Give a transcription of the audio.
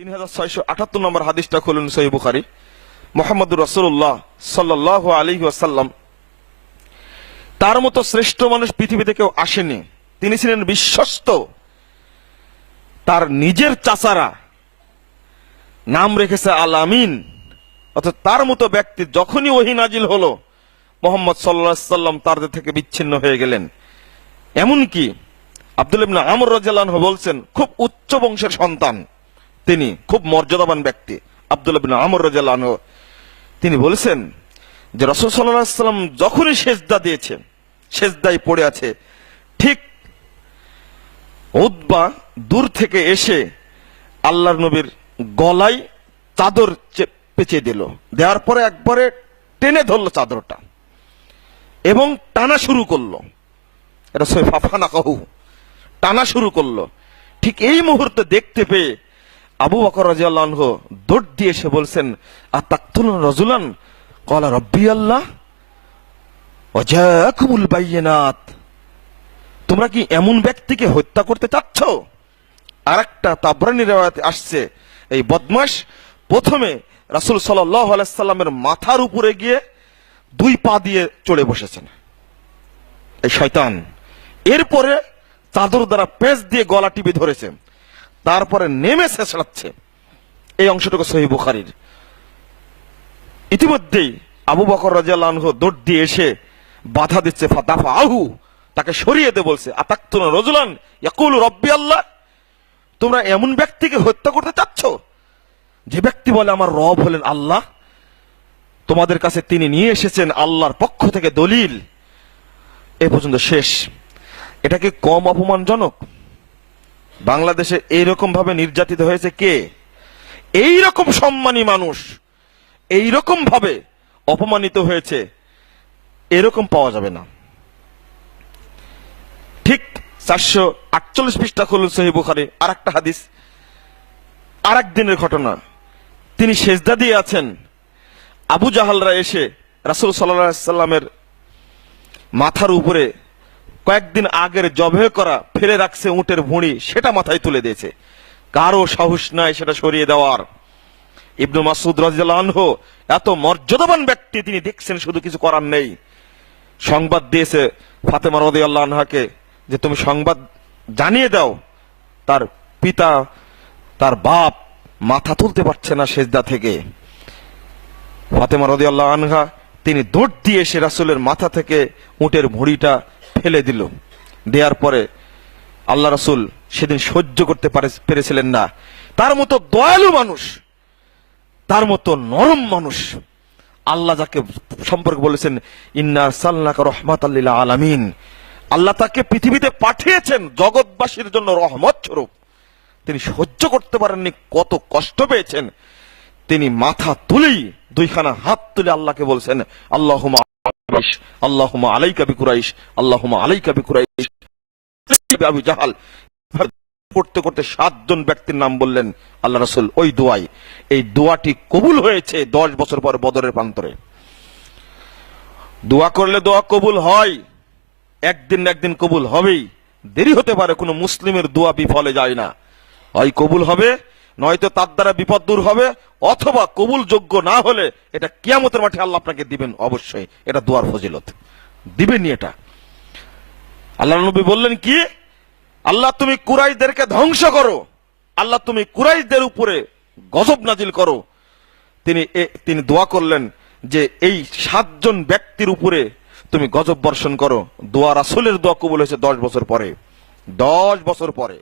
3678 নম্বর হাদিসটা খুলুন সহিহ বুখারী। মুহাম্মদুর রাসূলুল্লাহ সাল্লাল্লাহু আলাইহি ওয়াসাল্লাম তার মতো শ্রেষ্ঠ মানুষ পৃথিবীতে কেউ আসেনি। তিনি ছিলেন বিশ্বস্ত। তার নিজের চাচারা নাম রেখেছে আল আমিন। অর্থাৎ তার মতো ব্যক্তি যখনই ওহী নাজিল হলো মুহাম্মদ সাল্লাল্লাহু আলাইহি ওয়াসাল্লাম তাদের থেকে বিচ্ছিন্ন হয়ে গেলেন। এমনকি আব্দুল্লাহ ইবনে আমর রাদিয়াল্লাহু আনহু বলছেন, খুব উচ্চ বংশের সন্তান, তিনি খুব মর্যাদাবান ব্যক্তি আব্দুল্লাহ ইবনে আমর রাদিয়াল্লাহু আনহু। তিনি বলেছেন যে রাসূল সাল্লাল্লাহু আলাইহি ওয়াসাল্লাম যখনই সেজদা দিয়েছে, সেজদায় পড়ে আছে, ঠিক উতবা দূর থেকে এসে আল্লাহর নবীর গলায় চাদর পেঁচিয়ে দিল। দেওয়ার পরে একবারে টেনে ধরলো চাদরটা এবং টানা শুরু করলো। এটা ফাফানা কাহু, টানা শুরু করলো। ঠিক এই মুহূর্তে দেখতে পেয়ে আবু বকর রাদিয়াল্লাহু আনহু দৌড় দিয়ে এসে বলছেন, আতাকতুলুন রাজুলান ক্বালা রাব্বি আল্লাহ ওয়া জাআকুমুল বাইয়িনাত। তোমরা কি এমন ব্যক্তিকে হত্যা করতে চাচ্ছ? আরেকটা তাবরানী riwayate আসছে, এই বদমাশ প্রথমে রাসূল সাল্লাল্লাহু আলাইহি সাল্লামের মাথার উপরে গিয়ে দুই পা দিয়ে চড়ে বসেছেন এই শয়তান। এরপরে চাদর দ্বারা পেঁচ দিয়ে গলা টিপে ধরেছে, তারপরে নেমে ছেঁচড়াচ্ছে। এই অংশটুকু সহিহ বুখারীর। ইতিমধ্যেই আবু বকর রাদিয়াল্লাহু আনহু দৌড় দিয়ে এসে বাধা দিচ্ছে, ফাদাফাহু, তাকে সরিয়ে দে বলছে। আতাকতুনা রাজুলান ইয়াকুলু রাব্বি আল্লাহ, তোমরা এমন ব্যক্তিকে হত্যা করতে চাচ্ছ যে ব্যক্তি বলে আমার রব হলেন আল্লাহ, তোমাদের কাছে তিনি নিয়ে এসেছেন আল্লাহর পক্ষ থেকে দলিল। এ পর্যন্ত শেষ। এটা কি কম অপমানজনক? বাংলাদেশে এইরকম ভাবে নির্যাতিত হয়েছে কে? এইরকম সম্মানী মানুষ এইরকম ভাবে অপমানিত হয়েছে, এরকম পাওয়া যাবে না। ঠিক 448 পৃষ্ঠা খুলুন সহিহ বুখারী। আর একটা হাদিস, আর একদিনের ঘটনা। তিনি সেজদা দিয়ে আছেন, আবু জাহালরা এসে রাসূল সাল্লাল্লাহু আলাইহি সাল্লামের মাথার উপরে কয়েকদিন আগের জবে করা ফেলে রাখছে উটের ভুঁড়ি, সেটা মাথায় তুলে দিয়েছে। কারো সাহস নাই সেটা সরিয়ে দেওয়ার। ইবনে মাসউদ রাদিয়াল্লাহু আনহু এত মর্যাদাবান ব্যক্তি, তিনি দেখছেন শুধু কিছু করার নেই। সংবাদ দিয়েছে ফাতেমা রাদিয়াল্লাহু আনহাকে যে তুমি সংবাদ জানিয়ে দাও, তার পিতা, তার বাপ মাথা তুলতে পারছে না সেজদা থেকে। ফাতেমা রাদিয়াল্লাহু আনহা তিনি দৌড় দিয়ে এসে রাসূলের মাথা থেকে উটের ভুঁড়িটা ফেলে দিল। দেওয়ার পরে আল্লাহ রাসূল সেদিন সহ্য করতে পেরেছিলেন না। তার মতো দয়ালু মানুষ, তার মতো নরম মানুষ, আল্লাহ যাকে সম্পর্কে বলেছেন ইন্না আরসালনাকা রাহমাতাল লিল আলামিন, আল্লাহ তাকে পৃথিবীতে পাঠিয়েছেন জগৎবাসীর জন্য রহমত স্বরূপ। তিনি সহ্য করতে পারেননি, কত কষ্ট পেয়েছেন। তিনি মাথা তুলেই দুইখানা হাত তুলে আল্লাহকে বলছেন, আল্লাহুম্মা আল্লাহুম্মা আলাইকা বিকুরাইশ, আল্লাহুম্মা আলাইকা বিকুরাইশ। আবু জাহাল করতে করতে 7 জন ব্যক্তির নাম বললেন আল্লাহ রাসূল ওই দোয়ায়। এই দোয়াটি কবুল হয়েছে 10 বছর পর বদরের প্রান্তরে। দোয়া করলে দোয়া কবুল হয়, একদিন না একদিন কবুল হবেই। দেরি হতে পারে, কোনো মুসলিমের দোয়া বিফলে যায় না। হয় কবুল হবে, নয়তো তার দ্বারা বিপদ দূর হবে, অথবা কবুল যোগ্য না হলে এটা কিয়ামতের মাঠে আল্লাহ আপনাকে দিবেন অবশ্যই। এটা দোয়ার ফজিলত, দিবেনই এটা। আল্লাহ নবী বললেন কি, আল্লাহ তুমি কুরাইশদেরকে ধ্বংস করো, আল্লাহ তুমি কুরাইশদের উপরে গজব নাজিল করো। তিনি দোয়া করলেন যে এই 7 জন ব্যক্তির উপরে তুমি গজব বর্ষণ করো। দোয়া রাসূলের দোয়া কবুল হয়েছে 10 বছর পরে, 10 বছর পরে।